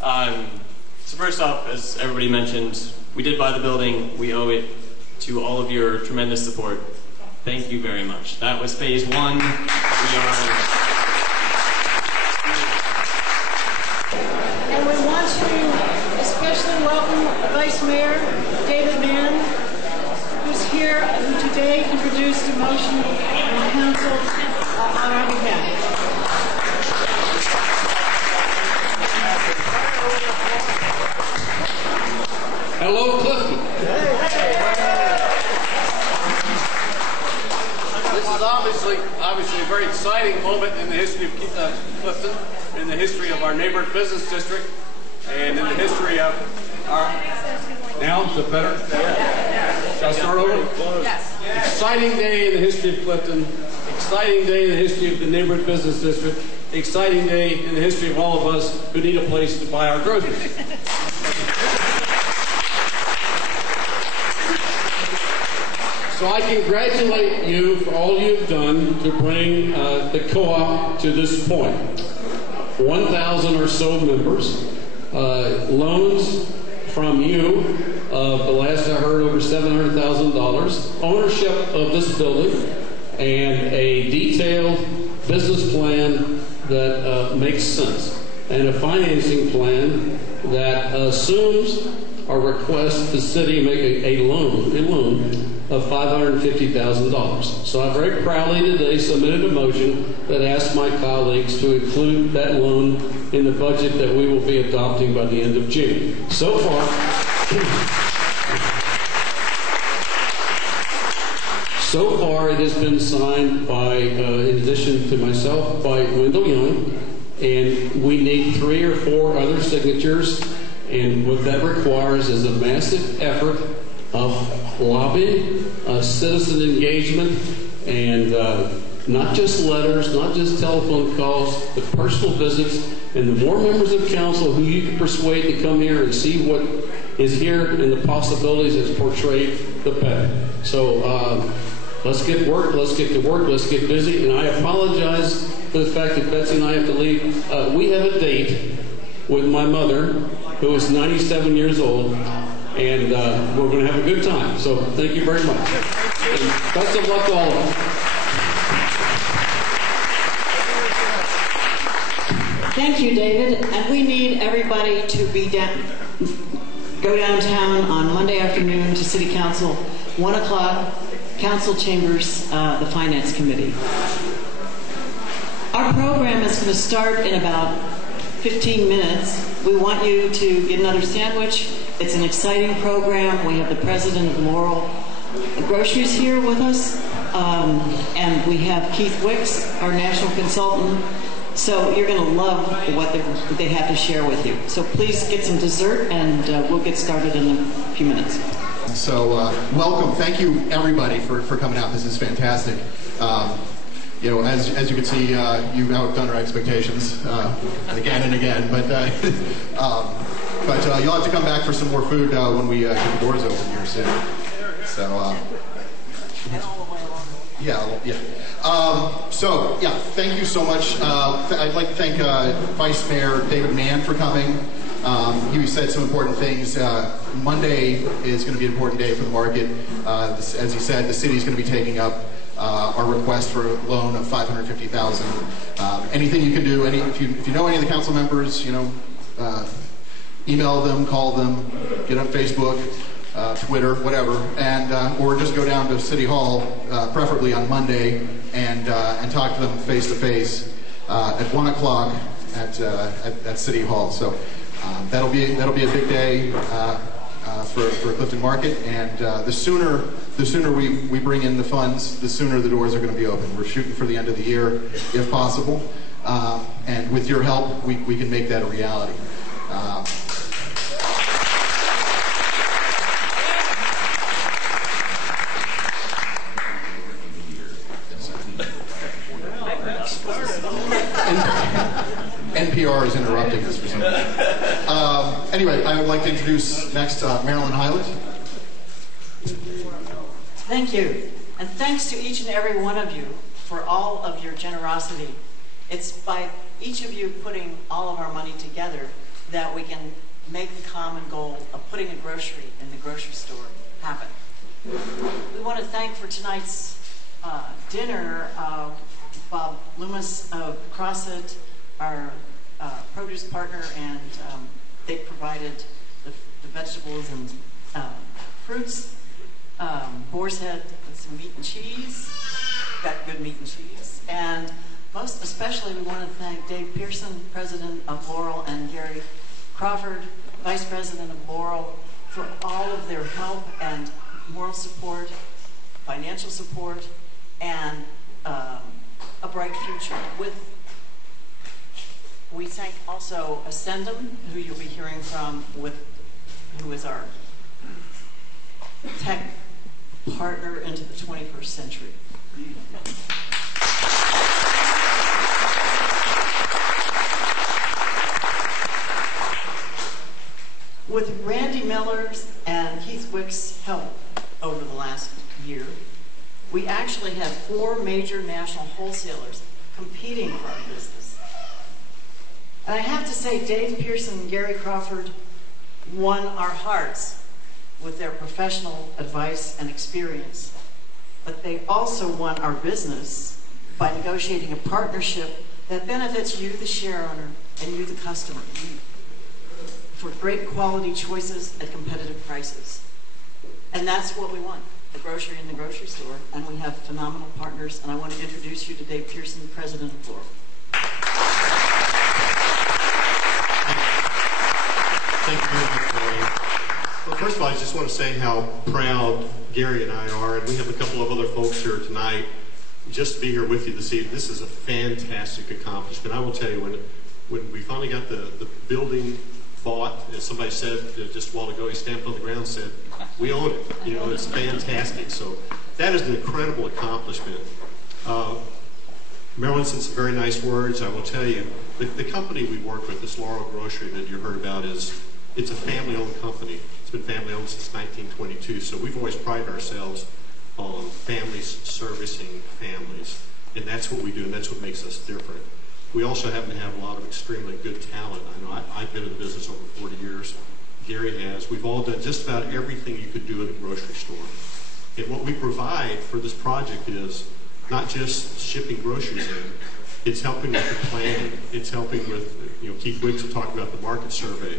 So first off, as everybody mentioned, we did buy the building. We owe it to all of your tremendous support. Thank you very much. That was phase one. We are... And we want to especially welcome Vice Mayor David Mann, who's here, who today introduced a motion from council on our behalf. Hello, Clifton. This is obviously a very exciting moment in the history of Clifton, in the history of our neighborhood business district, and in the history of our... Now, is it better? Shall I start over? Yes. Exciting day in the history of Clifton, exciting day in the history of the neighborhood business district, exciting day in the history of all of us who need a place to buy our groceries. So I congratulate you for all you've done to bring the co-op to this point. 1,000 or so members, loans from you of the last I heard over $700,000, ownership of this building, and a detailed business plan that makes sense, and a financing plan that assumes or requests the city make a loan of $550,000. So I very proudly today submitted a motion that asks my colleagues to include that loan in the budget that we will be adopting by the end of June. So far it has been signed by, in addition to myself, by Wendell Young, and we need 3 or 4 other signatures, and what that requires is a massive effort of lobbying, citizen engagement, and not just letters, not just telephone calls, but personal visits. And the more members of council who you can persuade to come here and see what is here and the possibilities as portrayed, the better. So let's get to work, let's get busy. And I apologize for the fact that Betsy and I have to leave. We have a date with my mother, who is 97 years old, and we're going to have a good time. So thank you very much. And best of luck to all of us. Thank you, David. And we need everybody to go downtown on Monday afternoon to City Council, 1 o'clock, Council Chambers, the Finance Committee. Our program is going to start in about 15 minutes. We want you to get another sandwich. It's an exciting program. We have the president of Lohre Groceries here with us, and we have Keith Wicks, our national consultant. So you're going to love what they have to share with you. So please get some dessert, and we'll get started in a few minutes. So welcome. Thank you, everybody, for coming out. This is fantastic. You know, as you can see, you've outdone our expectations again and again. But you'll have to come back for some more food when we get the doors open here soon. So yeah. Thank you so much. I'd like to thank Vice Mayor David Mann for coming. He said some important things. Monday is going to be an important day for the market. As he said, the city is going to be taking up our request for a loan of $550,000. Anything you can do, if you know any of the council members, you know, email them, call them, get on Facebook, Twitter, whatever, and or just go down to City Hall, preferably on Monday, and talk to them face to face at 1 o'clock at City Hall. So that'll be a big day for Clifton Market, and the sooner we bring in the funds, the sooner the doors are going to be open. We're shooting for the end of the year, if possible, and with your help, we can make that a reality. NPR is interrupting us for some reason. Anyway, I would like to introduce next Marilyn Hyland. Thank you. And thanks to each and every one of you for all of your generosity. It's by each of you putting all of our money together that we can make the common goal of putting a grocery in the grocery store happen. We want to thank for tonight's dinner Bob Loomis of CrossFit, our produce partner, and they provided the vegetables and fruits. Boar's Head with some meat and cheese, got good meat and cheese. And most especially we want to thank Dave Pearson, President of Laurel, and Gary Crawford, Vice President of Laurel, for all of their help and moral support, financial support, and a bright future. We thank also Ascendum, who you'll be hearing from, who is our tech partner into the 21st century. With Randy Miller's and Keith Wick's help over the last year, we actually have 4 major national wholesalers competing for our business. And I have to say, Dave Pearson and Gary Crawford won our hearts with their professional advice and experience. But they also won our business by negotiating a partnership that benefits you, the share owner, and you, the customer, for great quality choices at competitive prices. And that's what we want, a grocery in the grocery store. And we have phenomenal partners. And I want to introduce you to Dave Pearson, President of Laurel. Thank you very much, Lori. Well, first of all, I just want to say how proud Gary and I are, and we have a couple of other folks here tonight, just to be here with you this evening. This is a fantastic accomplishment. I will tell you, when we finally got the building bought, as somebody said just a while ago, he stamped on the ground and said, we own it. You know, it's fantastic. So that is an incredible accomplishment. Marilyn said some very nice words. I will tell you, the company we work with, this Laurel Grocery that you heard about, it's a family-owned company. It's been family-owned since 1922, so we've always prided ourselves on families servicing families, and that's what we do, and that's what makes us different. We also happen to have a lot of extremely good talent. I know I've been in the business over 40 years. Gary has. We've all done just about everything you could do in a grocery store. And what we provide for this project is not just shipping groceries in, it's helping with the planning. It's helping with, Keith Wicks will talk about the market survey,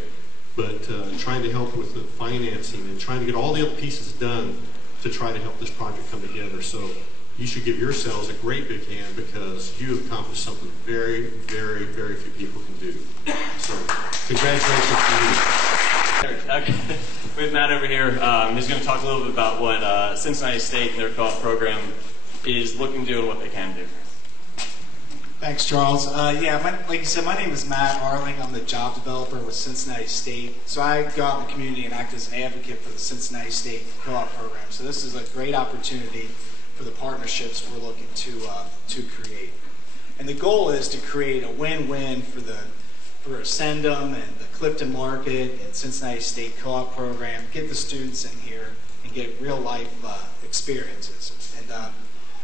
but trying to help with the financing and trying to get all the other pieces done to try to help this project come together. So you should give yourselves a great big hand because you have accomplished something very, very, very few people can do. So congratulations to you. Okay. We have Matt over here. He's going to talk a little bit about what Cincinnati State and their co-op program is looking to do and what they can do. Thanks, Charles. Like you said, my name is Matt Arling. I'm the job developer with Cincinnati State. So I go out in the community and act as an advocate for the Cincinnati State co-op program. So this is a great opportunity for the partnerships we're looking to create. And the goal is to create a win-win for Ascendum and the Clifton Market and Cincinnati State co-op program, get the students in here and get real-life experiences. And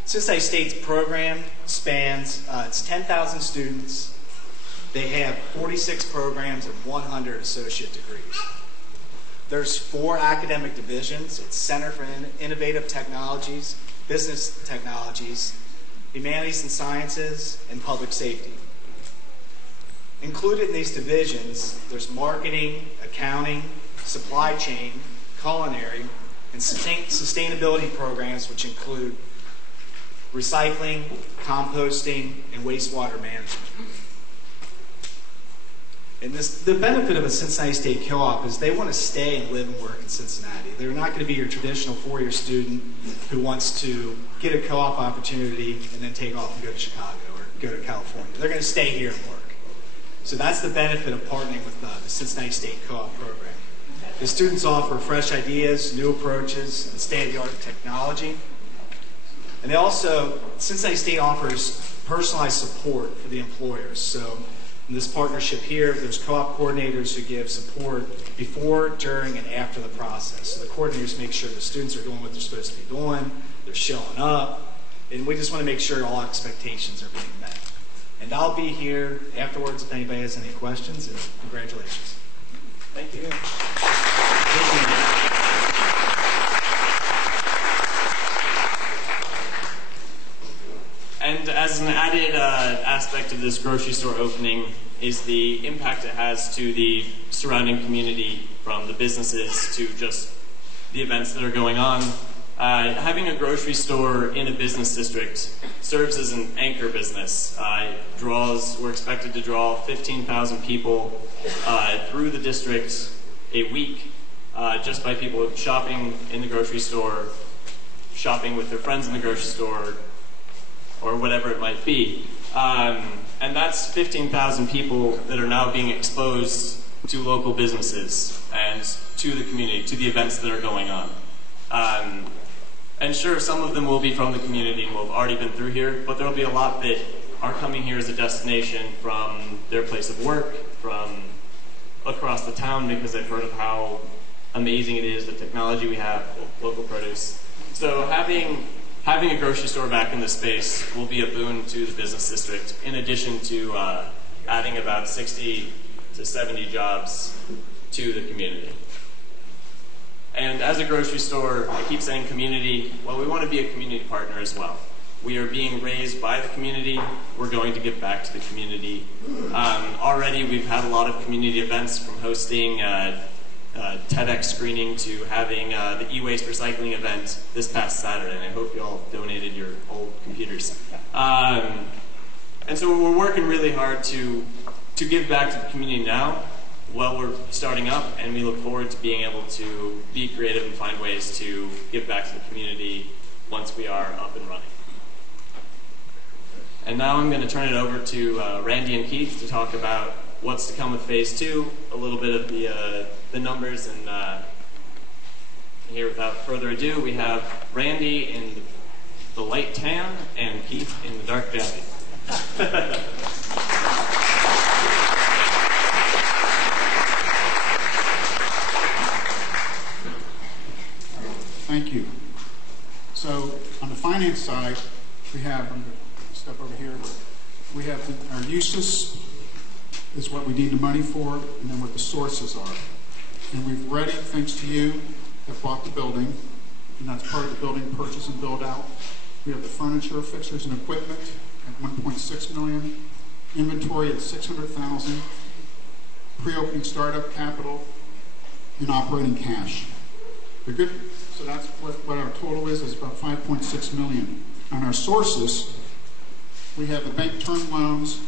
Cincinnati State's program spans, it's 10,000 students. They have 46 programs and 100 associate degrees. There's 4 academic divisions. It's Center for Innovative Technologies, Business Technologies, Humanities and Sciences, and Public Safety. Included in these divisions, there's marketing, accounting, supply chain, culinary, and sustainability programs, which include recycling, composting, and wastewater management. And the benefit of a Cincinnati State co-op is they want to stay and live and work in Cincinnati. They're not going to be your traditional 4-year student who wants to get a co-op opportunity and then take off and go to Chicago or go to California. They're going to stay here and work. So that's the benefit of partnering with the Cincinnati State co-op program. The students offer fresh ideas, new approaches, and state-of-the-art technology. And they also, Cincinnati State offers personalized support for the employers. So in this partnership here, there's co-op coordinators who give support before, during, and after the process. So the coordinators make sure the students are doing what they're supposed to be doing, they're showing up, and we just want to make sure all expectations are being met. And I'll be here afterwards if anybody has any questions, and congratulations. Thank you. And as an added aspect of this grocery store opening is the impact it has to the surrounding community, from the businesses to just the events that are going on. Having a grocery store in a business district serves as an anchor business. We're expected to draw 15,000 people through the district a week, just by people shopping in the grocery store, shopping with their friends in the grocery store, or whatever it might be. And that's 15,000 people that are now being exposed to local businesses and to the community, to the events that are going on. And sure, some of them will be from the community and will have already been through here, but there will be a lot that are coming here as a destination from their place of work, from across the town, because they've heard of how amazing it is, the technology we have, local produce. So having a grocery store back in this space will be a boon to the business district, in addition to adding about 60 to 70 jobs to the community. And as a grocery store, I keep saying community. Well, we want to be a community partner as well. We are being raised by the community. We're going to give back to the community. Already we've had a lot of community events, from hosting TEDx screening to having the e-waste recycling event this past Saturday, and I hope you all donated your old computers. And so we're working really hard to give back to the community now while we're starting up, and we look forward to being able to be creative and find ways to give back to the community once we are up and running. And now I'm going to turn it over to Randy and Keith to talk about what's to come with Phase 2, a little bit of the numbers, and here, without further ado, we have Randy in the light tan and Keith in the dark jacket. Thank you. So on the finance side, we have, I'm going to step over here, we have our uses is what we need the money for, and then what the sources are. And we've already, thanks to you, have bought the building, and that's part of the building purchase and build out. We have the furniture, fixtures, and equipment at $1.6 million, inventory at $600,000, pre-opening startup capital, and operating cash. They're good. So that's what our total is about $5.6 million. On our sources, we have the bank term loans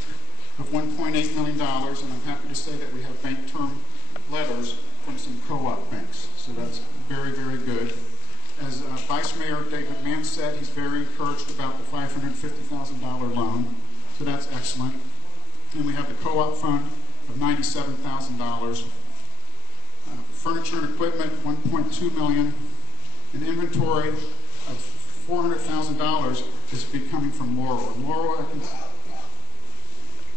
of $1.8 million, and I'm happy to say that we have bank term letters from some co-op banks. So that's very, very good. As Vice Mayor David Mann said, he's very encouraged about the $550,000 loan. So that's excellent. And we have the co-op fund of $97,000. Furniture and equipment, $1.2 million. An inventory of $400,000 is coming from Lohre. And Lohre, I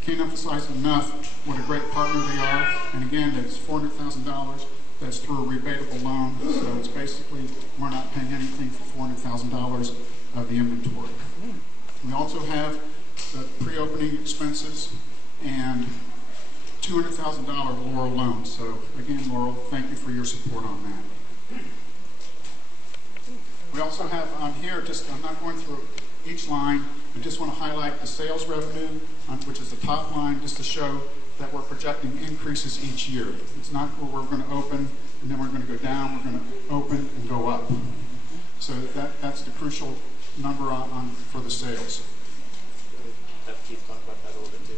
can't emphasize enough what a great partner they are. And again, that's $400,000. That's through a rebatable loan. So it's basically, we're not paying anything for $400,000 of the inventory. We also have the pre-opening expenses and $200,000 Lohre loan. So again, Lohre, thank you for your support on that. We also have on here, I'm not going through each line, I just want to highlight the sales revenue, which is the top line, just to show that we're projecting increases each year. It's not where we're going to open and then we're going to go down, we're going to open and go up. So that's the crucial number for the sales. Have Keith talk about that a little bit too.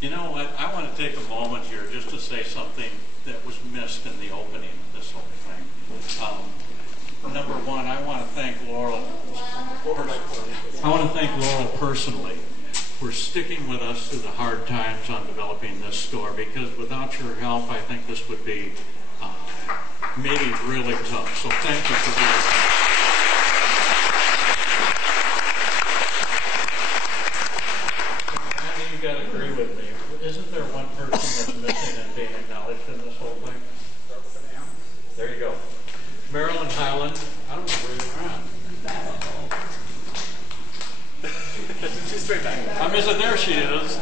You know what? I want to take a moment here just to say something that was missed in the opening of this whole thing. Number one, I want to thank Laurel. I want to thank Laurel personally for sticking with us through the hard times on developing this store, because without your help, I think this would be maybe really tough. So thank you for doing that. You got to agree with me. Isn't there one person that's missing and being acknowledged in this whole thing? There you go. Marilyn Highland. I don't know where you're at. She's straight back. There she is.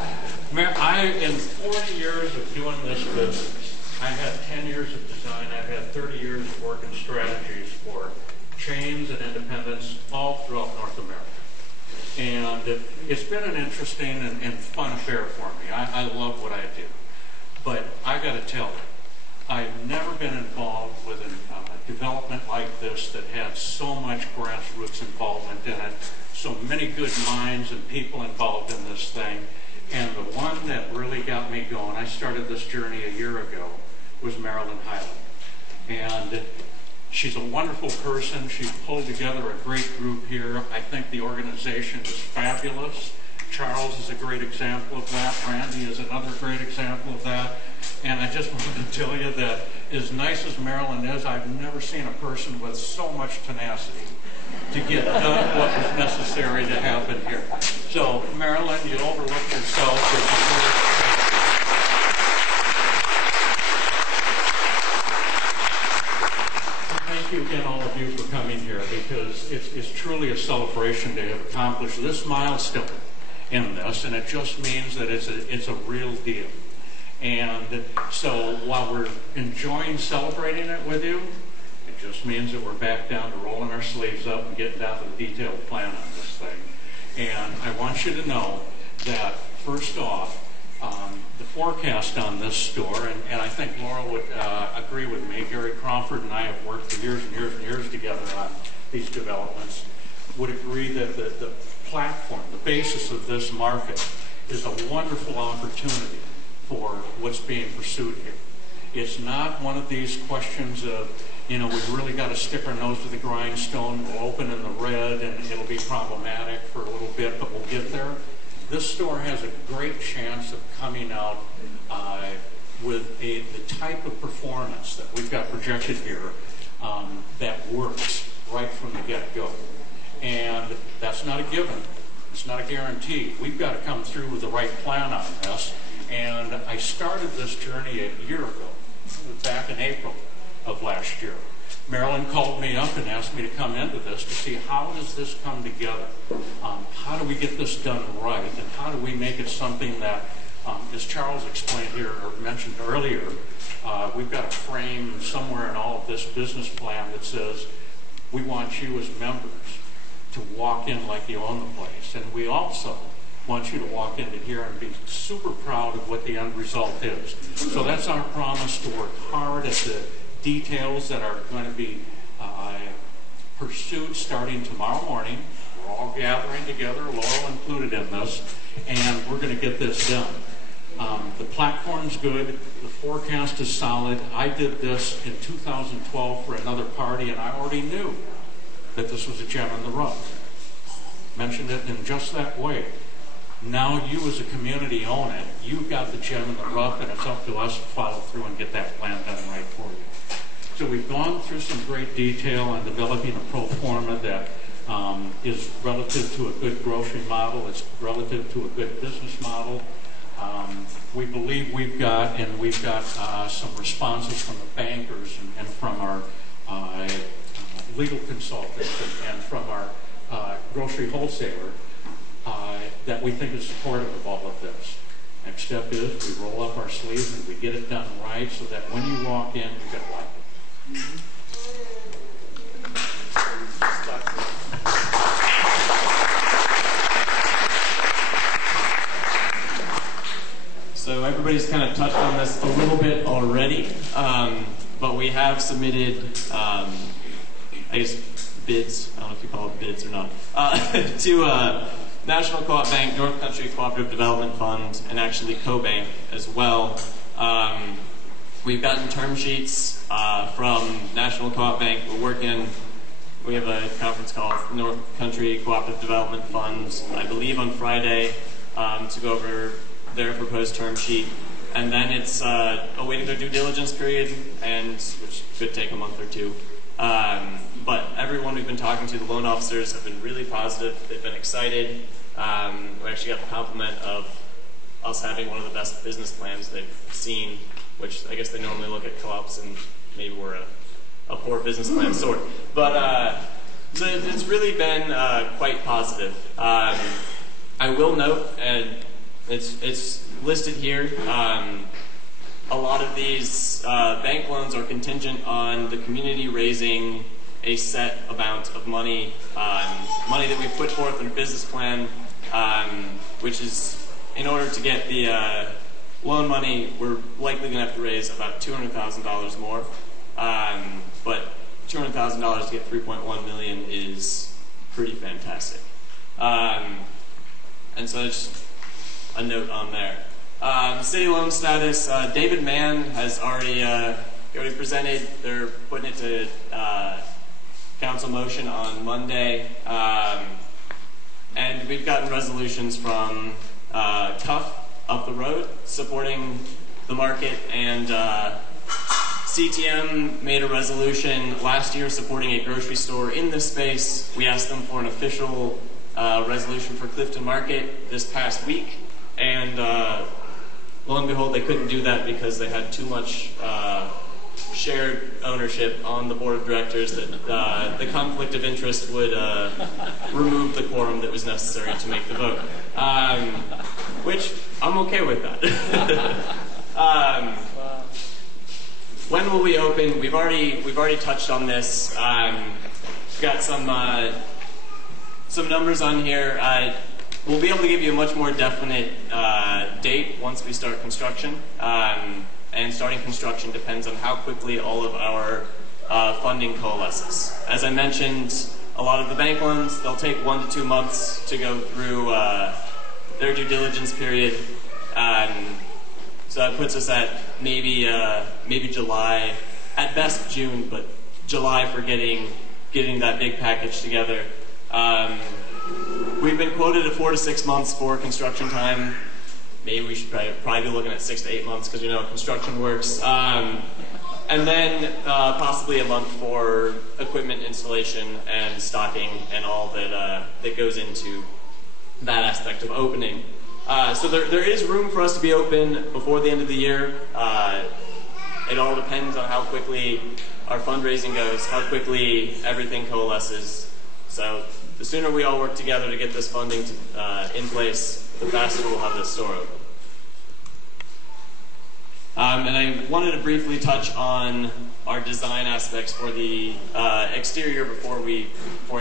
In 40 years of doing this business, I had 10 years of design. I've had 30 years of working strategies for chains and independents all throughout North America. And it's been an interesting and fun affair for me. I love what I do. But I got to tell you, I've never been involved with a development like this that had so much grassroots involvement in it, so many good minds and people involved in this thing. And the one that really got me going, I started this journey a year ago, was Marilyn Highland. And she's a wonderful person. She's pulled together a great group here. I think the organization is fabulous. Charles is a great example of that. Randy is another great example of that. And I just wanted to tell you that as nice as Marilyn is, I've never seen a person with so much tenacity to get done what was necessary to happen here. So, Marilyn, you overlooked yourself. Thank you again, all of you, for coming here, because it's truly a celebration to have accomplished this milestone in this, and it just means that it's a real deal. And so while we're enjoying celebrating it with you, it just means that we're back down to rolling our sleeves up and getting down to the detailed plan on this thing. And I want you to know that, first off, the forecast on this store, and I think Laura would agree with me, Gary Crawford and I have worked for years and years and years together on these developments, would agree that the platform, the basis of this market is a wonderful opportunity for what's being pursued here. It's not one of these questions of, we've really got to stick our nose to the grindstone, we'll open in the red and it'll be problematic for a little bit, but we'll get there. This store has a great chance of coming out with the type of performance that we've got projected here that works right from the get-go. And that's not a given. It's not a guarantee. We've got to come through with the right plan on this. And I started this journey a year ago, back in April of last year. Marilyn called me up and asked me to come into this to see how does this come together. How do we get this done right? And how do we make it something that, as Charles explained here or mentioned earlier, we've got a frame somewhere in all of this business plan that says we want you as members to walk in like you own the place. And we also want you to walk into here and be super proud of what the end result is. So that's our promise, to work hard at the details that are going to be pursued starting tomorrow morning. We're all gathering together, Laurel included in this, and we're going to get this done. The platform's good. The forecast is solid. I did this in 2012 for another party, and I already knew that this was a gem in the rough. Mentioned it in just that way. Now you as a community own it. You've got the gem in the rough, and it's up to us to follow through and get that plan done right for you. So we've gone through some great detail on developing a pro forma that is relative to a good grocery model. It's relative to a good business model. We believe we've got some responses from the bankers and from our legal consultants and from our grocery wholesaler that we think is supportive of all of this. Next step is we roll up our sleeves and we get it done right so that when you walk in, you're going to like it. So everybody's kind of touched on this a little bit already, but we have submitted, I guess, bids, I don't know if you call it bids or not, to National Co-op Bank, North Country Cooperative Development Fund, and actually CoBank as well. We've gotten term sheets from National Co-op Bank. We have a conference called North Country Cooperative Development Fund, I believe on Friday, to go over their proposed term sheet. And then it's awaiting their due diligence period, which could take a month or two. But everyone we've been talking to, the loan officers, have been really positive. They've been excited. We actually got the compliment of us having one of the best business plans they've seen, which I guess they normally look at co-ops and maybe we're a poor business plan sort. But so it's really been quite positive. I will note, and it's listed here, a lot of these bank loans are contingent on the community raising a set amount of money, money that we put forth in a business plan, which is, in order to get the loan money, we're likely going to have to raise about $200,000 more. But $200,000 to get $3.1 million is pretty fantastic. And so just a note on there. City loan status, David Mann has already presented. They're putting it to council motion on Monday. And we've gotten resolutions from Tough up the road supporting the market, and CTM made a resolution last year supporting a grocery store in this space. We asked them for an official resolution for Clifton Market this past week, and lo and behold, they couldn't do that because they had too much shared ownership on the board of directors that the conflict of interest would remove the quorum that was necessary to make the vote, which I'm okay with that. When will we open? We've already touched on this. We've got some numbers on here. We'll be able to give you a much more definite date once we start construction. And starting construction depends on how quickly all of our funding coalesces. As I mentioned, a lot of the bank loans, they'll take 1 to 2 months to go through their due diligence period. So that puts us at maybe July, at best June, but July for getting that big package together. We've been quoted at 4 to 6 months for construction time. Maybe we should probably be looking at 6 to 8 months because we know how construction works. And then possibly a month for equipment installation and stocking and all that goes into that aspect of opening. So there is room for us to be open before the end of the year. It all depends on how quickly our fundraising goes, how quickly everything coalesces. So the sooner we all work together to get this funding in place, the faster we'll have this store open. And I wanted to briefly touch on our design aspects for the exterior before I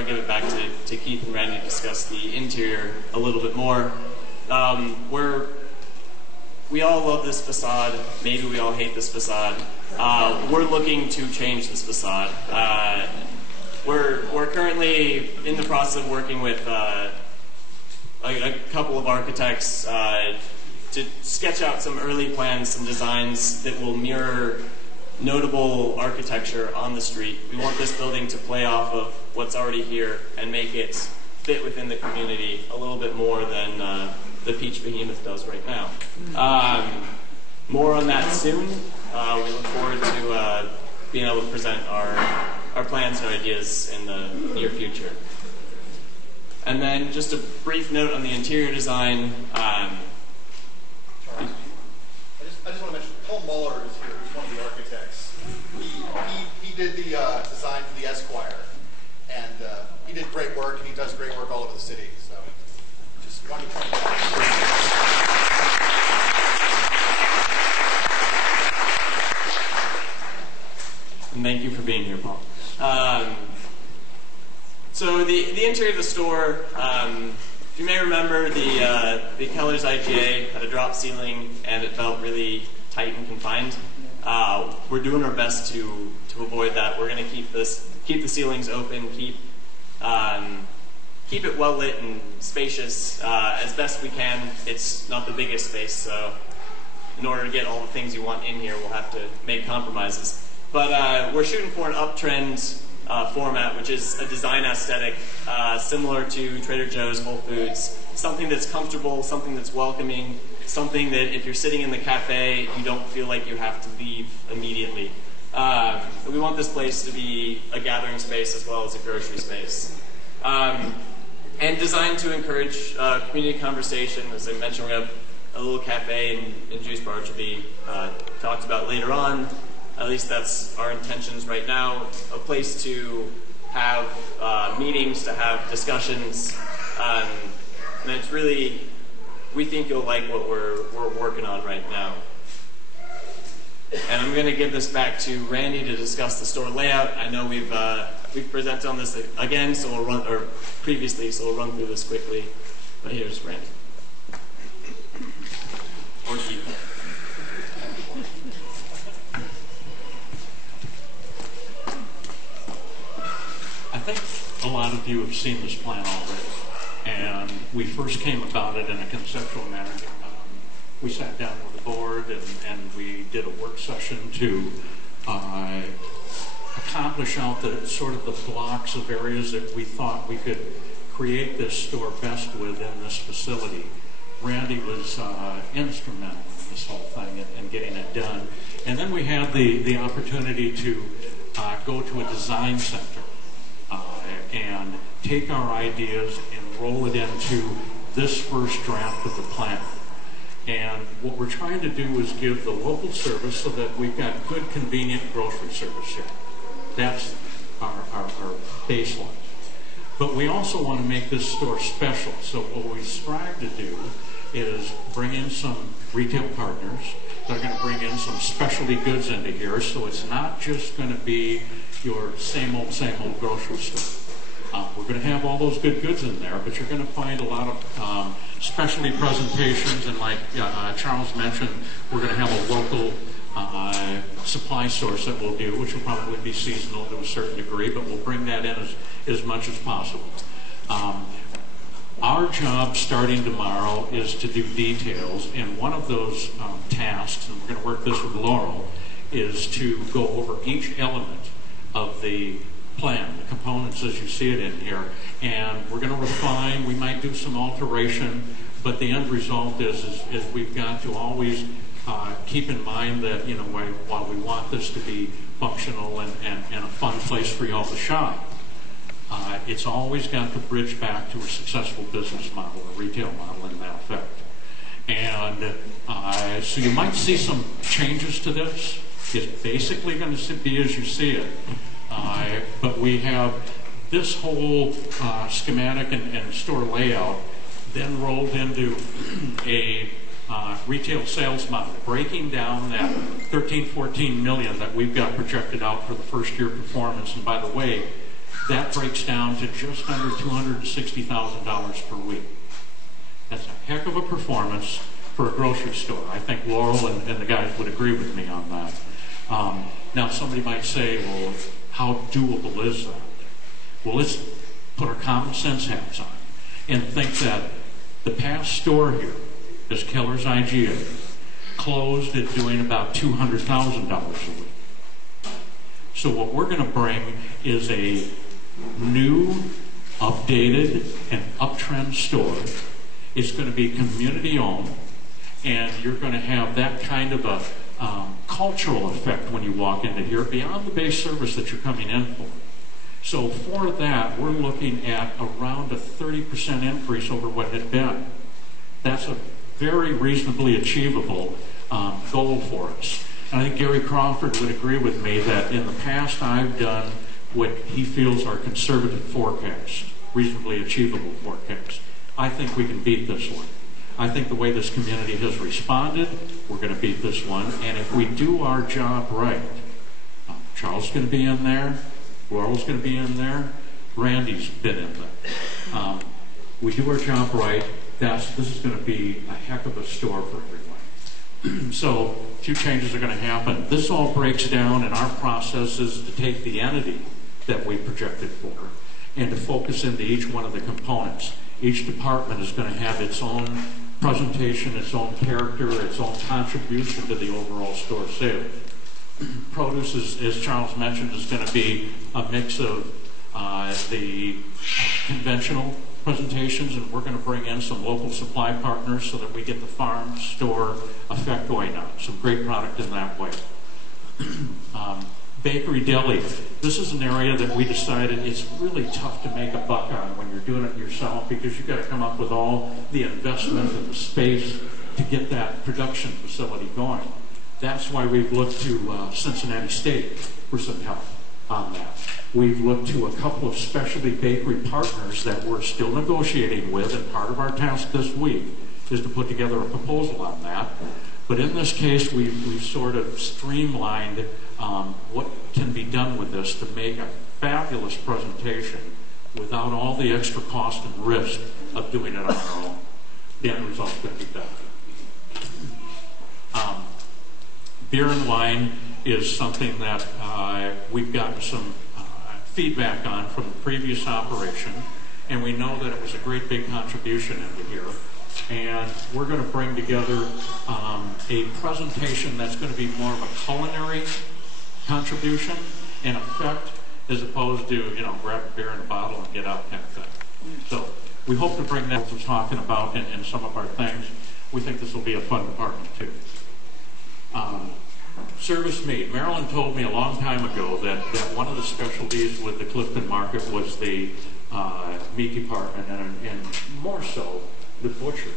give it back to Keith and Randy to discuss the interior a little bit more. We all love this facade. Maybe we all hate this facade. We're looking to change this facade. We're currently in the process of working with a couple of architects to sketch out some early plans, some designs that will mirror notable architecture on the street. We want this building to play off of what's already here and make it fit within the community a little bit more than the Peach Behemoth does right now. More on that soon. We look forward to being able to present our plans and ideas in the near future. And then just a brief note on the interior design. I just want to mention, Paul Lohre is here, who's one of the architects. He did the design for the Esquire, and he did great work, and he does great work all over the city. So just wanted to point that out. And thank you for being here, Paul. So the interior of the store, if you may remember, the Keller's IGA had a drop ceiling and it felt really tight and confined. We're doing our best to avoid that. We're going to keep the ceilings open, keep it well lit and spacious as best we can. It's not the biggest space, so in order to get all the things you want in here, we'll have to make compromises. But we're shooting for an uptrend format, which is a design aesthetic similar to Trader Joe's, Whole Foods, something that's comfortable, something that's welcoming, something that if you're sitting in the cafe, you don't feel like you have to leave immediately. We want this place to be a gathering space as well as a grocery space. And designed to encourage community conversation. As I mentioned, we have a little cafe and juice bar, which will be talked about later on. At least that's our intentions right now. A place to have meetings, to have discussions. And it's really, we think you'll like what we're working on right now. And I'm going to give this back to Randy to discuss the store layout. I know we've presented on this again, so we'll run, or previously, so we'll run through this quickly. But here's Randy. Or she. I think a lot of you have seen this plan already, and we first came about it in a conceptual manner. We sat down with the board and we did a work session to accomplish out the sort of the blocks of areas that we thought we could create this store best within this facility. Randy was instrumental in this whole thing and getting it done. And then we had the opportunity to go to a design center and take our ideas and roll it into this first draft of the plan. And what we're trying to do is give the local service so that we've got good, convenient grocery service here. That's our baseline. But we also want to make this store special. So what we strive to do is bring in some retail partners. They're going to bring in some specialty goods into here. So it's not just going to be your same old grocery store. We're going to have all those good goods in there, but you're going to find a lot of specialty presentations, and like Charles mentioned, we're going to have a local supply source that we'll do, which will probably be seasonal to a certain degree, but we'll bring that in as much as possible. Our job starting tomorrow is to do details, and one of those tasks, and we're going to work this with Laurel, is to go over each element of the plan, the components as you see it in here, and we're going to refine. We might do some alteration, but the end result is we've got to always keep in mind that, you know, while we want this to be functional and a fun place for you all to shop, it's always got to bridge back to a successful business model, a retail model in that effect. And so you might see some changes to this. It's basically going to be as you see it. But we have this whole schematic and store layout then rolled into a retail sales model, breaking down that 13-14 million that we've got projected out for the first year performance. And by the way, that breaks down to just under $260,000 per week. That's a heck of a performance for a grocery store. I think Laurel and the guys would agree with me on that. Now somebody might say, well, how doable is that? Well, let's put our common sense hats on and think that the past store here, this Keller's IGA, closed at doing about $200,000 a week. So what we're going to bring is a new, updated, and uptrend store. It's going to be community owned, and you're going to have that kind of a cultural effect when you walk into here beyond the base service that you're coming in for. So for that, we're looking at around a 30% increase over what had been. That's a very reasonably achievable goal for us. And I think Gary Crawford would agree with me that in the past I've done what he feels are conservative forecasts, reasonably achievable forecasts. I think we can beat this one. I think the way this community has responded, we're going to beat this one. And if we do our job right, Charles is going to be in there, Laurel's going to be in there, Randy's been in there. We do our job right, this is going to be a heck of a store for everyone. So a few changes are going to happen. This all breaks down in our processes to take the entity that we projected for and to focus into each one of the components. Each department is going to have its own presentation, its own character, its own contribution to the overall store sale. Produce, as Charles mentioned, is going to be a mix of the conventional presentations, and we're going to bring in some local supply partners so that we get the farm store effect going on. Some great product in that way. Bakery deli. This is an area that we decided it's really tough to make a buck on when you're doing it yourself, because you've got to come up with all the investment and the space to get that production facility going. That's why we've looked to Cincinnati State for some help. on that. We've looked to a couple of specialty bakery partners that we're still negotiating with, and part of our task this week is to put together a proposal on that. But in this case, we've sort of streamlined what can be done with this to make a fabulous presentation without all the extra cost and risk of doing it on our own. The end result's going to be better. Beer and wine is something that we've gotten some feedback on from the previous operation, and we know that it was a great big contribution into here. And we're going to bring together a presentation that's going to be more of a culinary contribution and effect, as opposed to, you know, grab a beer in a bottle and get out kind of thing. So we hope to bring that to talking about in some of our things. We think this will be a fun department too. Service meat. Marilyn told me a long time ago that one of the specialties with the Clifton Market was the meat department, and more so the butcher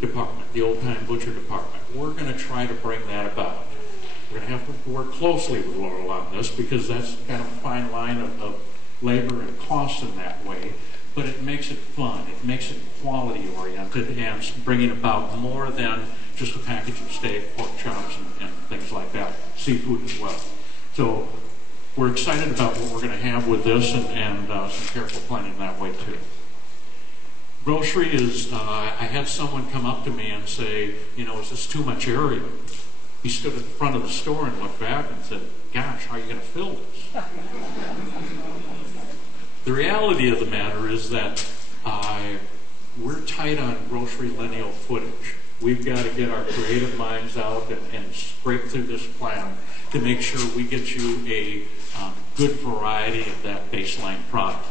department, the old-time butcher department. We're going to try to bring that about. We're going to have to work closely with Laurel on this, because that's kind of a fine line of labor and cost in that way, but it makes it fun. It makes it quality-oriented and bringing about more than just a package of steak, pork chops, and things like that, seafood as well. So we're excited about what we're going to have with this, and some careful planning that way too. Grocery is, I had someone come up to me and say, you know, is this too much area? He stood at the front of the store and looked back and said, gosh, how are you going to fill this? The reality of the matter is that we're tight on grocery lineal footage. We've got to get our creative minds out and scrape through this plan to make sure we get you a good variety of that baseline product.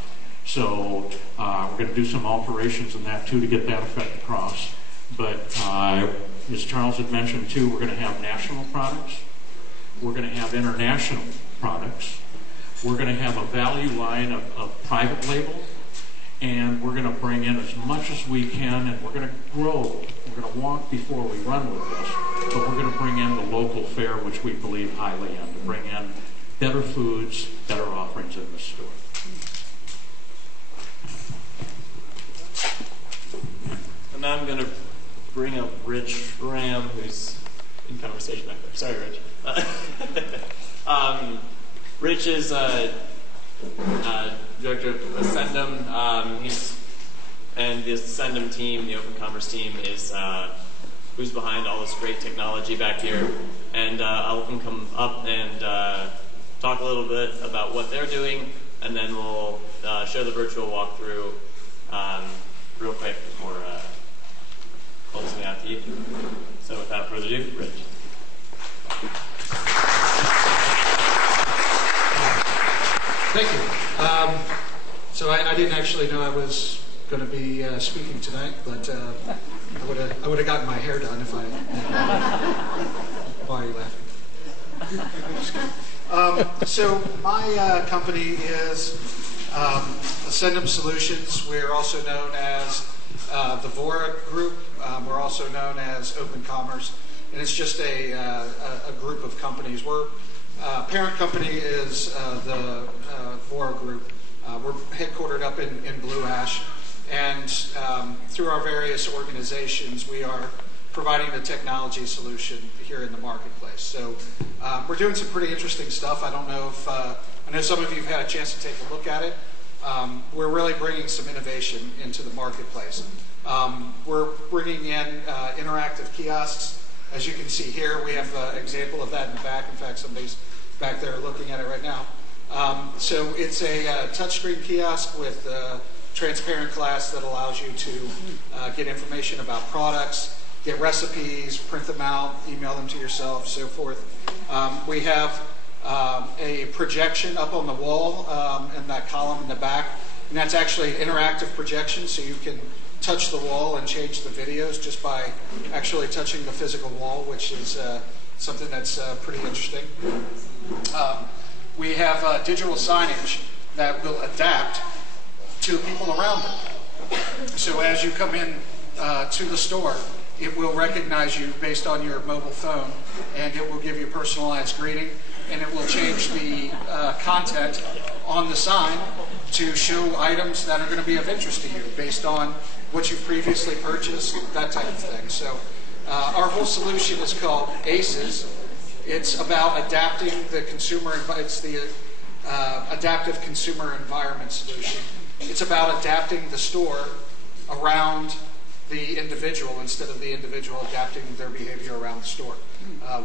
So we're going to do some alterations in that too to get that effect across. But as Charles had mentioned too, we're going to have national products. We're going to have international products. We're going to have a value line of private label. And we're going to bring in as much as we can, and we're going to grow. We're going to walk before we run with this. But we're going to bring in the local fare, which we believe highly in, to bring in better foods, better offerings in the store. And now I'm going to bring up Rich Ram, who's in conversation back there. Sorry, Rich. Rich is director of Ascendum. And the Ascendum team, the Open Commerce team, is who's behind all this great technology back here. And I'll let them come up and talk a little bit about what they're doing, and then we'll show the virtual walkthrough real quick before closing out the evening. So without further ado, Rich. Thank you. So I didn't actually know I was going to be speaking tonight, but I would have gotten my hair done if I. Why are you laughing? So my company is Ascendum Solutions. We're also known as the Lohre Group. We're also known as Open Commerce, and it's just a group of companies. We're parent company is the Lohre Group. We're headquartered up in Blue Ash, and through our various organizations, we are providing a technology solution here in the marketplace. So we're doing some pretty interesting stuff. I don't know if I know some of you have had a chance to take a look at it. We're really bringing some innovation into the marketplace. We're bringing in interactive kiosks. As you can see here, we have an example of that in the back. In fact, somebody's back there looking at it right now. So it's a touchscreen kiosk with transparent glass that allows you to get information about products, get recipes, print them out, email them to yourself, so forth. We have a projection up on the wall in that column in the back, and that's actually an interactive projection, so you can touch the wall and change the videos just by actually touching the physical wall, which is something that's pretty interesting. We have digital signage that will adapt to people around them. So as you come in to the store, it will recognize you based on your mobile phone, and it will give you a personalized greeting. and it will change the content on the sign to show items that are going to be of interest to you based on what you've previously purchased, that type of thing. So our whole solution is called ACES. It's about adapting the consumer, it's the adaptive consumer environment solution. It's about adapting the store around the individual instead of the individual adapting their behavior around the store.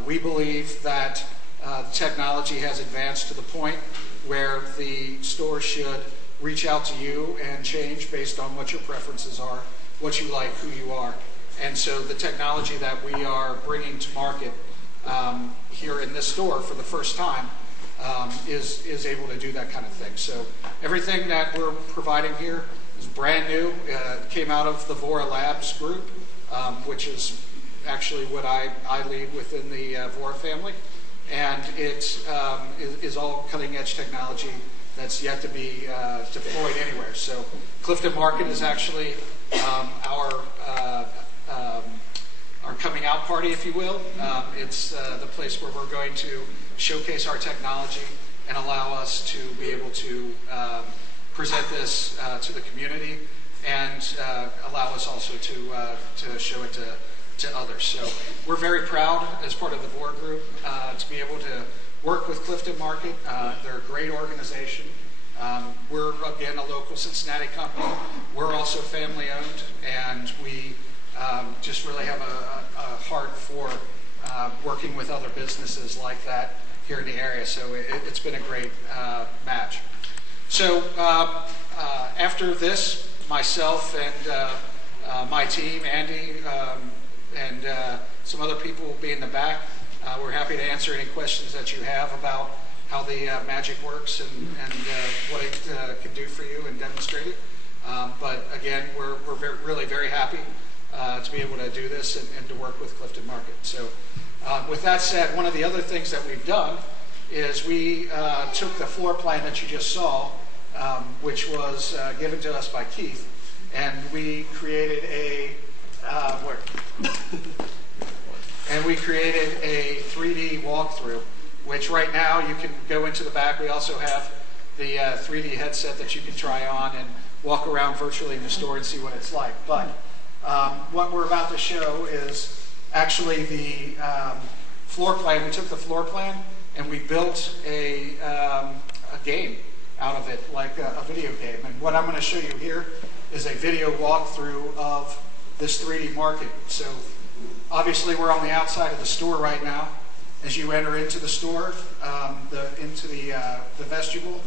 We believe that technology has advanced to the point where the store should reach out to you and change based on what your preferences are, what you like, who you are. And so the technology that we are bringing to market here in this store for the first time is able to do that kind of thing. So everything that we're providing here is brand new. It came out of the Vora Labs group, which is actually what I lead within the Vora family. And it is all cutting edge technology that's yet to be deployed anywhere. So Clifton Market is actually our coming out party, if you will. It's the place where we're going to showcase our technology and allow us to be able to present this to the community and allow us also to show it to others. So we're very proud as part of the Vora group to be able to work with Clifton Market. They're a great organization. We're, again, a local Cincinnati company. We're also family owned, and we just really have a heart for working with other businesses like that here in the area. So it's been a great match. So after this, myself and my team, Andy, and some other people will be in the back. We're happy to answer any questions that you have about how the magic works and what it can do for you and demonstrate it. But again, we're really very happy to be able to do this and to work with Clifton Market. So with that said, one of the other things that we've done is we took the floor plan that you just saw, which was given to us by Keith, and we created a and we created a 3D walkthrough, which right now you can go into the back. We also have the 3D headset that you can try on and walk around virtually in the store and see what it's like. But what we're about to show is actually the floor plan. We took the floor plan and we built a game out of it, like a video game. And what I'm going to show you here is a video walkthrough of this 3D market. So obviously we're on the outside of the store right now. As you enter into the store, into the vestibule,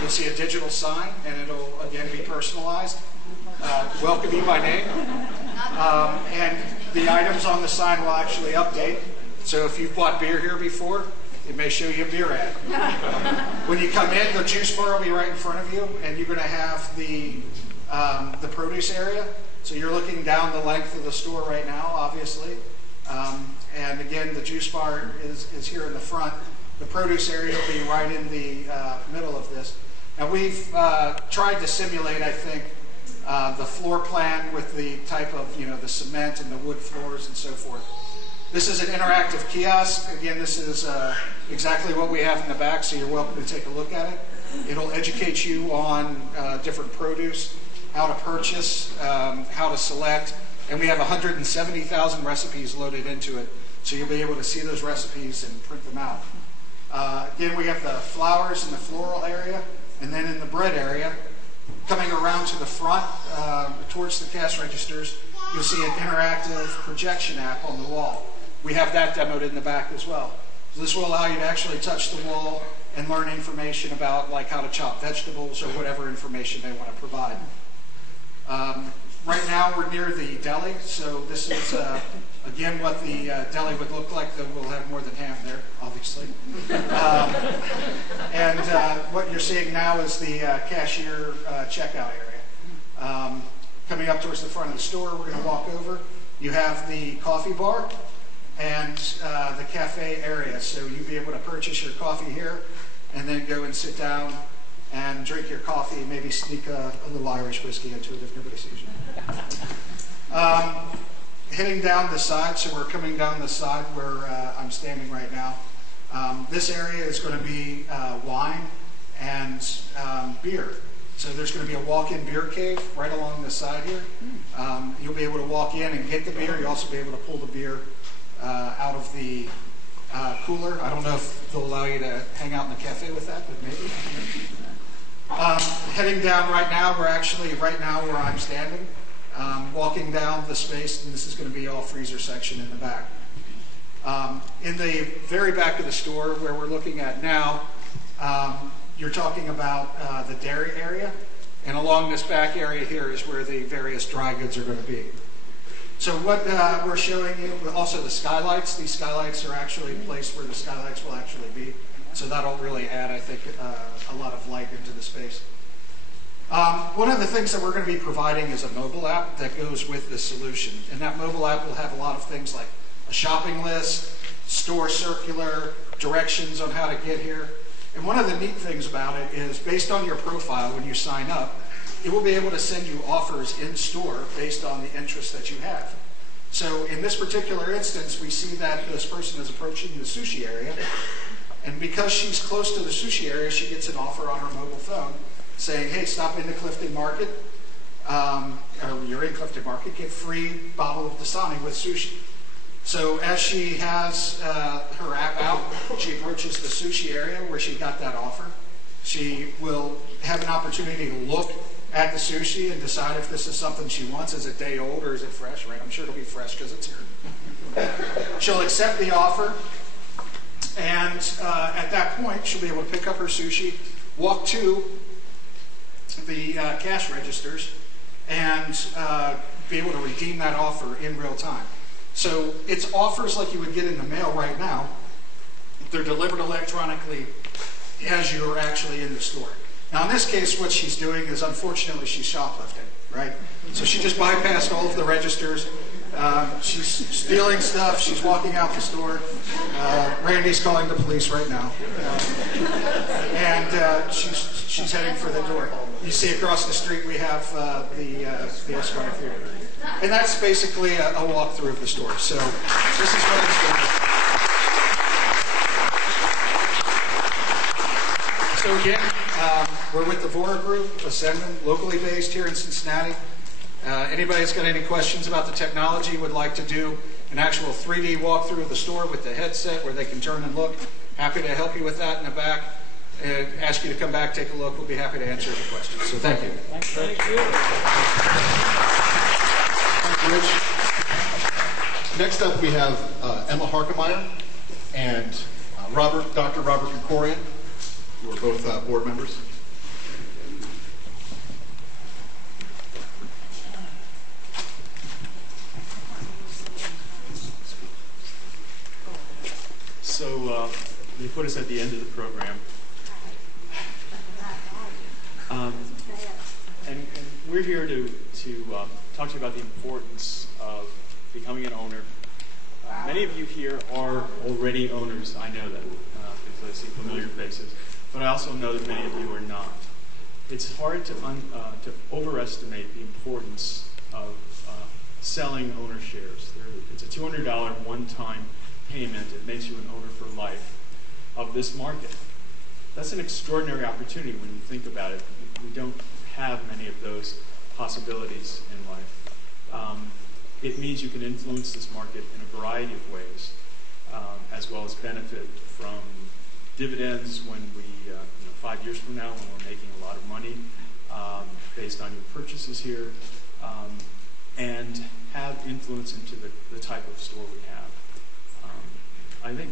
you'll see a digital sign, and it'll again be personalized. Welcome you by name. And the items on the sign will actually update. So if you've bought beer here before, it may show you a beer ad. When you come in, the juice bar will be right in front of you, and you're going to have the produce area. So you're looking down the length of the store right now, obviously. And again, the juice bar is here in the front. The produce area will be right in the middle of this. And we've tried to simulate, I think, the floor plan with the type of, the cement and the wood floors and so forth. This is an interactive kiosk. Again, this is exactly what we have in the back, so you're welcome to take a look at it. It'll educate you on different produce, how to purchase, how to select, and we have 170,000 recipes loaded into it, so you'll be able to see those recipes and print them out. Again, we have the flowers in the floral area, and then in the bread area, coming around to the front, towards the cash registers, you'll see an interactive projection app on the wall. We have that demoed in the back as well. So this will allow you to actually touch the wall and learn information about like how to chop vegetables or whatever information they want to provide. Right now we're near the deli, so this is again what the deli would look like, though we'll have more than ham there, obviously. And what you're seeing now is the cashier checkout area. Coming up towards the front of the store, we're going to walk over. You have the coffee bar and the cafe area, so you'll be able to purchase your coffee here and then go and sit down and drink your coffee, maybe sneak a little Irish whiskey into it if nobody sees you. Heading down the side, so we're coming down the side where I'm standing right now. This area is going to be wine and beer. So there's going to be a walk-in beer cave right along the side here. You'll be able to walk in and get the beer. You'll also be able to pull the beer out of the cooler. I don't know if they'll allow you to hang out in the cafe with that, but maybe. Heading down right now, we're actually right now where I'm standing, walking down the space, and this is going to be all freezer section in the back. In the very back of the store where we're looking at now, you're talking about the dairy area, and along this back area here is where the various dry goods are going to be. So what we're showing you, also the skylights. These skylights are actually placed where the skylights will actually be. So that'll really add, I think, a lot of light into the space. One of the things that we're going to be providing is a mobile app that goes with this solution. And that mobile app will have a lot of things like a shopping list, store circular, directions on how to get here. And one of the neat things about it is based on your profile when you sign up, it will be able to send you offers in store based on the interest that you have. So in this particular instance, we see that this person is approaching the sushi area, and because she's close to the sushi area, she gets an offer on her mobile phone saying, hey, stop into Clifton Market, or you're in Clifton Market, get free bottle of Dasani with sushi. So as she has her app out, she approaches the sushi area where she got that offer. She will have an opportunity to look at the sushi and decide if this is something she wants. Is it day old or is it fresh? Right? I'm sure it'll be fresh because it's here. She'll accept the offer, and at that point, she'll be able to pick up her sushi, walk to the cash registers, and be able to redeem that offer in real time. So it's offers like you would get in the mail right now. They're delivered electronically as you're actually in the store. Now, in this case, what she's doing is, unfortunately, she's shoplifting, right? So she just bypassed all of the registers. She's stealing stuff. She's walking out the store. Randy's calling the police right now. And she's heading for the door. You see across the street we have the Esquire Theater. And that's basically a walkthrough of the store. So this is what it's doing. So again, we're with the Lohre Group, Ascendant, locally based here in Cincinnati. Anybody that's got any questions about the technology, would like to do an actual 3D walkthrough of the store with the headset where they can turn and look, happy to help you with that in the back. Ask you to come back, take a look. We'll be happy to answer the questions. So thank you. Thank you. Thank you, Rich. Next up, we have Emma Harkemeyer and Dr. Robert Krikorian, who are both board members. So they put us at the end of the program. And we're here to talk to you about the importance of becoming an owner. Many of you here are already owners. I know that because I see familiar faces. But I also know that many of you are not. It's hard to overestimate the importance of selling owner shares. It's a $200 one-time payment. It makes you an owner for life of this market. That's an extraordinary opportunity when you think about it. We don't have many of those possibilities in life. It means you can influence this market in a variety of ways, as well as benefit from dividends when we, 5 years from now, when we're making a lot of money based on your purchases here, and have influence into the type of store we have. I think,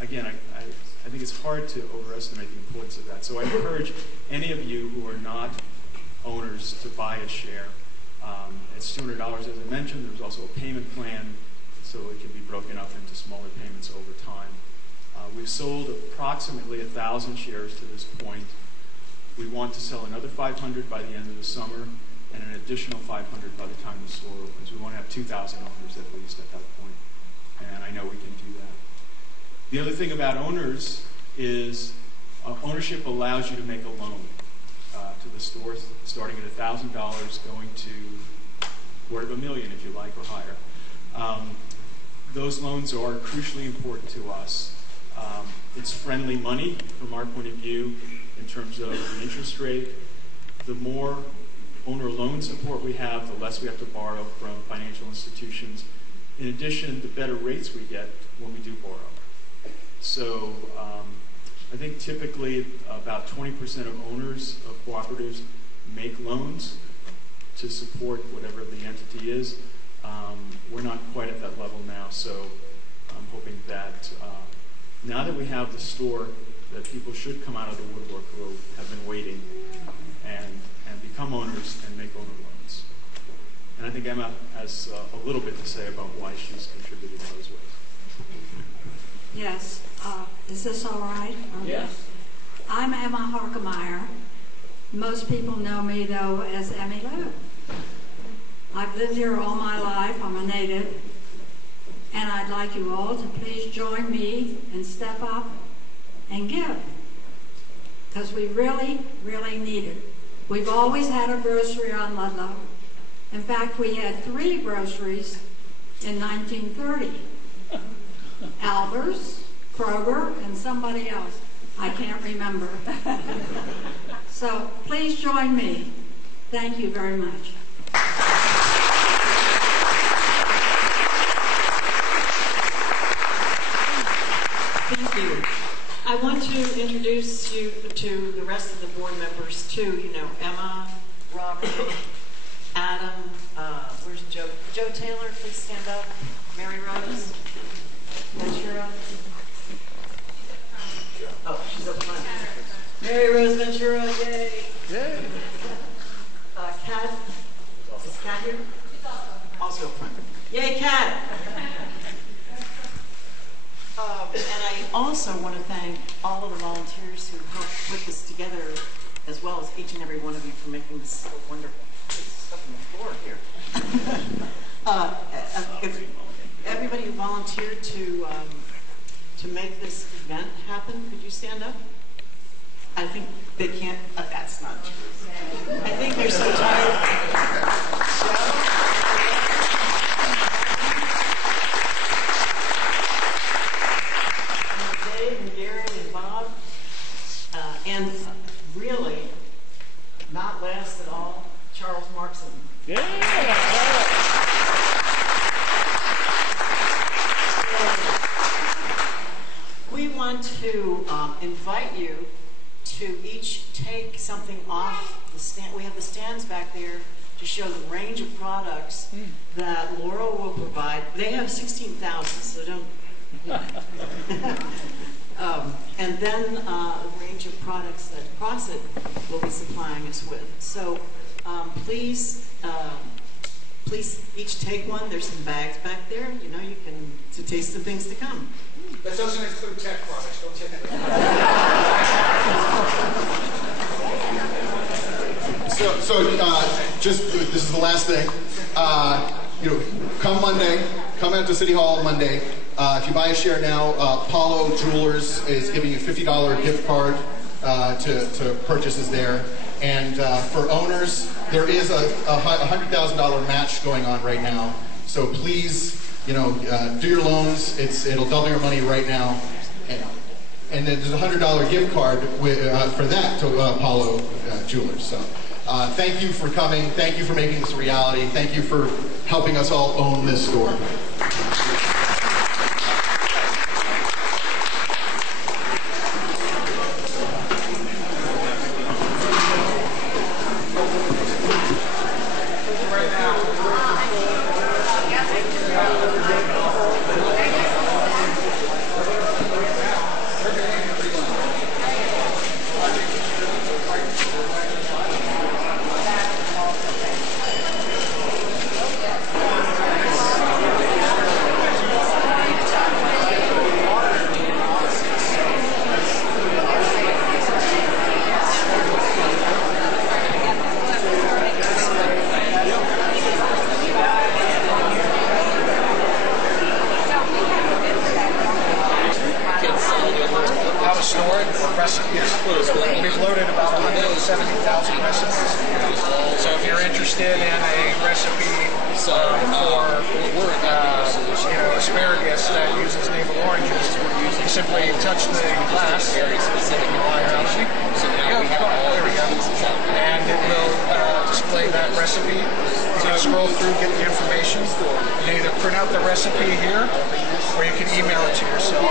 again, I think it's hard to overestimate the importance of that. So I encourage any of you who are not owners to buy a share. It's $200, as I mentioned. There's also a payment plan, so it can be broken up into smaller payments over time. We've sold approximately 1,000 shares to this point. We want to sell another 500 by the end of the summer, and an additional 500 by the time the store opens. We want to have 2,000 owners at least at that point, and I know we can do that. The other thing about owners is ownership allows you to make a loan to the store, starting at $1,000, going to $250,000 if you like, or higher. Those loans are crucially important to us It's friendly money from our point of view in terms of the interest rate. The more owner loan support we have, the less we have to borrow from financial institutions. In addition, the better rates we get when we do borrow. So I think typically about 20% of owners of cooperatives make loans to support whatever the entity is. We're not quite at that level now, so I'm hoping that now that we have the store, that people should come out of the woodwork who have been waiting and become owners and make owner loans. And I think Emma has a little bit to say about why she's contributed in those ways. Yes. Is this all right? Yes. I'm Emma Harkemeyer. Most people know me, though, as Emmy Lou. I've lived here all my life. I'm a native. And I'd like you all to please join me and step up and give. Because we really, really need it. We've always had a grocery on Ludlow. In fact, we had 3 groceries in 1930. Alber's, Kroger, and somebody else. I can't remember. So please join me. Thank you very much. Thank you. I want to introduce you to the rest of the board members too. You know, Emma, Robert, Adam, where's Joe? Joe Taylor, please stand up. Mary Rose, Ventura. Oh, she's up front. Mary Rose Ventura, yay. Yay. Kat, is Kat here? Also up front. Yay, Kat. And I also want to thank all of the volunteers who helped put this together, as well as each and every one of you for making this so wonderful. There's stuff on the floor here. If everybody who volunteered to make this event happen, could you stand up? I think they can't. That's not true. I think they're so tired. And Gary and Bob, and really, not last at all, Charles Markson. Yeah. We want to invite you to each take something off the stand. We have the stands back there to show the range of products that Laurel will provide. They have 16,000, so don't. And then a range of products that CrossFit will be supplying us with. So please each take one. There's some bags back there. You know, you can to taste the things to come. That doesn't include tech products. Don't take that. Just this is the last thing. Come Monday. Come out to City Hall on Monday. If you buy a share now, Paolo Jewelers is giving you a $50 gift card to purchases there. And for owners, there is a $100,000 match going on right now. So please, do your loans. It'll double your money right now. And then there's a $100 gift card for that to Paolo Jewelers. So thank you for coming. Thank you for making this a reality. Thank you for helping us all own this store. simply touch the glass. There we go. And it will display that recipe. You can scroll through, get the information. You can either print out the recipe here, or you can email it to yourself.